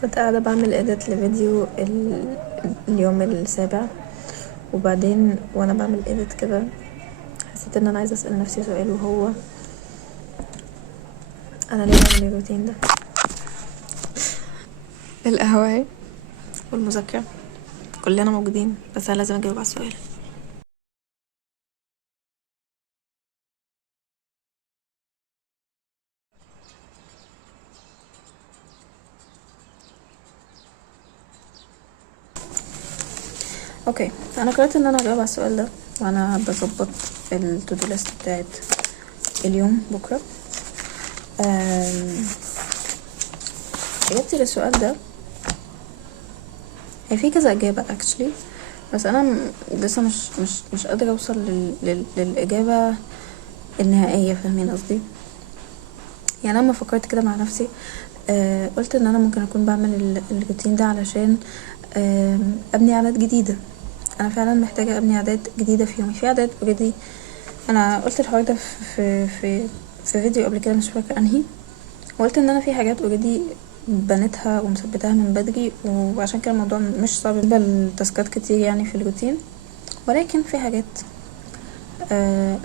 كنت قاعدة بعمل edit لفيديو اليوم السابع، وبعدين وانا بعمل edit كده حسيت ان انا عايزة اسأل نفسي سؤال، وهو انا ليه بعمل الروتين ده؟ القهوة اهي والمذاكرة كلنا موجودين، بس انا لازم اجاوب على السؤال. اوكي، انا قررت ان انا اجاوب على السؤال ده وانا بظبط التودو ليست بتاعت اليوم بكرة. اجابتي للسؤال ده هي في كذا اجابة actually، بس انا لسه مش قادرة اوصل للاجابة النهائية. فاهمين قصدي؟ يعني لما فكرت كده مع نفسي قلت ان انا ممكن اكون بعمل الروتين ده علشان ابني عادات جديدة. انا فعلا محتاجة ابني عادات جديدة في يومي. في عادات اوريدي، انا قلت الحوار ده في فيديو قبل كده، مش فاكرة انهي، وقلت ان انا في حاجات اوريدي بنيتها ومثبتاها من بدري، وعشان كده الموضوع مش صعب بالنسبة لتاسكات كتير يعني في الروتين. ولكن في حاجات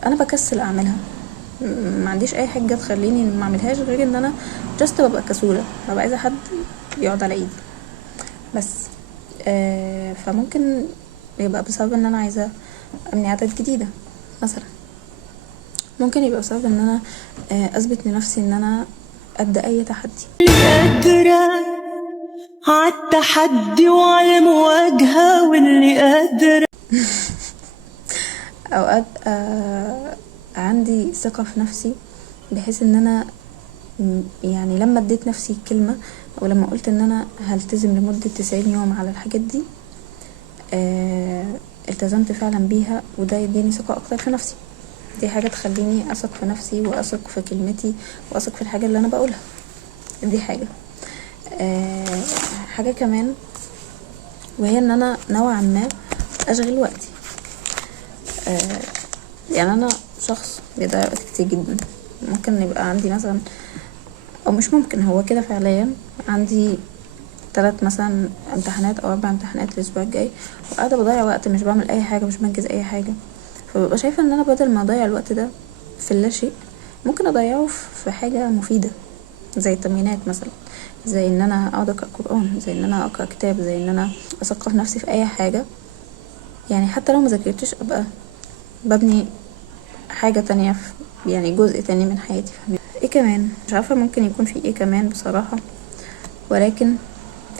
انا بكسل اعملها، ما عنديش اي حاجه تخليني ما اعملهاش غير ان انا جاست ببقى كسوله، ببقى عايزه حد يقعد على ايدي بس. فممكن يبقى بسبب ان انا عايزه ابني عادات جديده مثلا، ممكن يبقى بسبب ان انا اثبت لنفسي ان انا قد اي تحدي. قادرة عالتحدي وعلى المواجهة واللي قادرة اوقات عندي ثقه في نفسي، بحيث ان انا يعني لما اديت نفسي كلمه، او لما قلت ان انا هلتزم لمده 90 يوم على الحاجات دي، التزمت فعلا بيها، وده يديني ثقة اكتر في نفسي. دي حاجة تخليني اثق في نفسي واثق في كلمتي واثق في الحاجة اللي انا بقولها. دي حاجة. حاجة كمان، وهي ان انا نوعا ما اشغل وقتي. يعني انا شخص بيضيع وقت كتير جدا. ممكن يبقى عندي مثلا، او مش ممكن، هو كده فعليا عندي 3 مثلا امتحانات او 4 امتحانات الاسبوع الجاي، وقاعدة بضيع وقت، مش بعمل اي حاجة، مش بنجز اي حاجة. فببقى شايفة ان انا بدل ما اضيع الوقت ده في اللاشيء، ممكن اضيعه في حاجة مفيدة، زي التمرينات مثلا، زي ان انا اقعد اقرا قرآن، زي ان انا اقرا كتاب، زي ان انا اثقف نفسي في اي حاجة. يعني حتى لو مذاكرتش ابقى ببني حاجة تانية يعني جزء تاني من حياتي. فاهمين ايه كمان؟ مش عارفة ممكن يكون في ايه كمان بصراحة، ولكن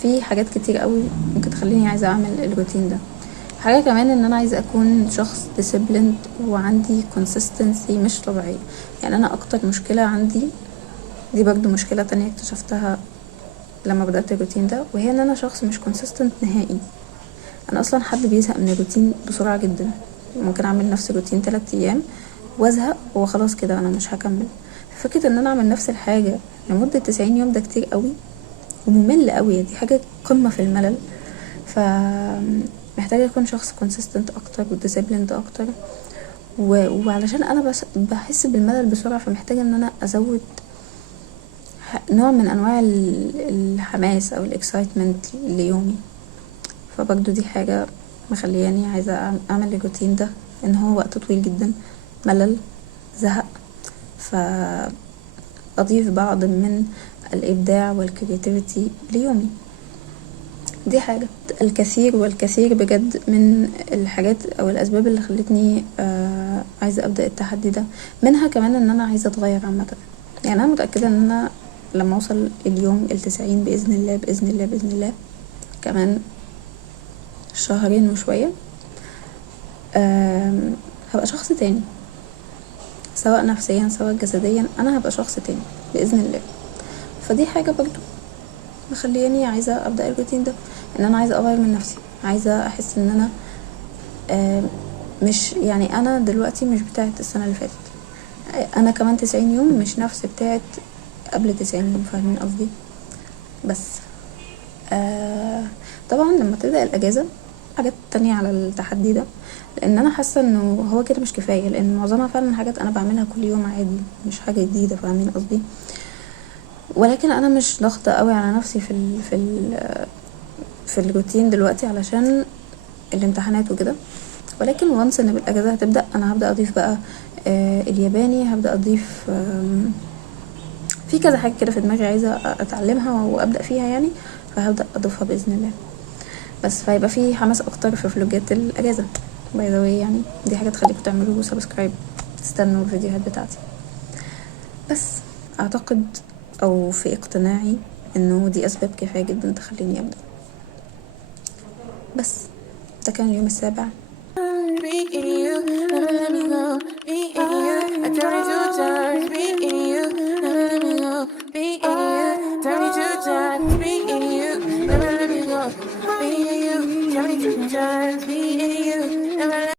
في حاجات كتير قوي ممكن تخليني عايزة اعمل الروتين ده. حاجة كمان ان انا عايزة اكون شخص disciplined وعندي consistency مش طبيعية. يعني انا اكتر مشكلة عندي، دي برضو مشكلة تانية اكتشفتها لما بدأت الروتين ده، وهي ان انا شخص مش consistent نهائي. انا اصلا حد بيزهق من الروتين بسرعة جدا. ممكن اعمل نفس الروتين 3 ايام وازهق وخلاص كده انا مش هكمل. فكرة ان انا اعمل نفس الحاجة لمدة 90 يوم ده كتير قوي وممل قوي، دي حاجة قمة في الملل. محتاجة اكون شخص consistent اكتر ودisciplined اكتر، وعلشان انا بس بحس بالملل بسرعة، فمحتاجة ان انا ازود نوع من انواع الحماس او الاكسايتمنت ليومي. فبرضه دي حاجة مخلياني عايزة اعمل الروتين ده، ان هو وقت طويل جدا، ملل، زهق، فاضيف بعض من الابداع والكرياتيفيتي ليومي. دي حاجة. الكثير والكثير بجد من الحاجات او الاسباب اللي خلتني عايزة ابدأ التحدي ده، منها كمان ان انا عايزة اتغير عامة. يعني انا متأكدة ان انا لما اوصل اليوم 90 بإذن الله بإذن الله بإذن الله، كمان شهرين وشوية، هبقى شخص تاني، سواء نفسيا سواء جسديا، انا هبقى شخص تاني بإذن الله. فدي حاجة برضو مخلياني عايزة ابدأ الروتين ده، ان انا عايزة اغير من نفسي، عايزة احس ان انا مش يعني انا دلوقتي مش بتاعت السنة اللي فاتت، انا كمان 90 يوم مش نفس بتاعت قبل 90 يوم. فاهمين قصدي؟ بس طبعا لما تبدأ الاجازة حاجات تانية على التحدي ده، لان انا حاسة انه هو كده مش كفاية، لان معظمها فعلا حاجات انا بعملها كل يوم عادي، مش حاجة جديدة. فاهمين قصدي؟ ولكن انا مش ضغطة قوي على نفسي في الروتين دلوقتي علشان الامتحانات وكده. ولكن وانس ان بالاجازة هتبدأ انا هبدأ اضيف بقى الياباني، هبدأ اضيف في كذا حاجة كده في دماغي عايزة اتعلمها وابدأ فيها يعني، فهبدأ اضيفها بإذن الله. بس فهيبقى في حماس اكتر في فلوجات الاجازة. باي ذا واي يعني دي حاجة تخليكم تعملوا سبسكرايب، تستنوا الفيديوهات بتاعتي. بس اعتقد او في اقتناعي انه دي اسباب كفاية جدا تخليني ابدأ. بس ده كان اليوم السابع.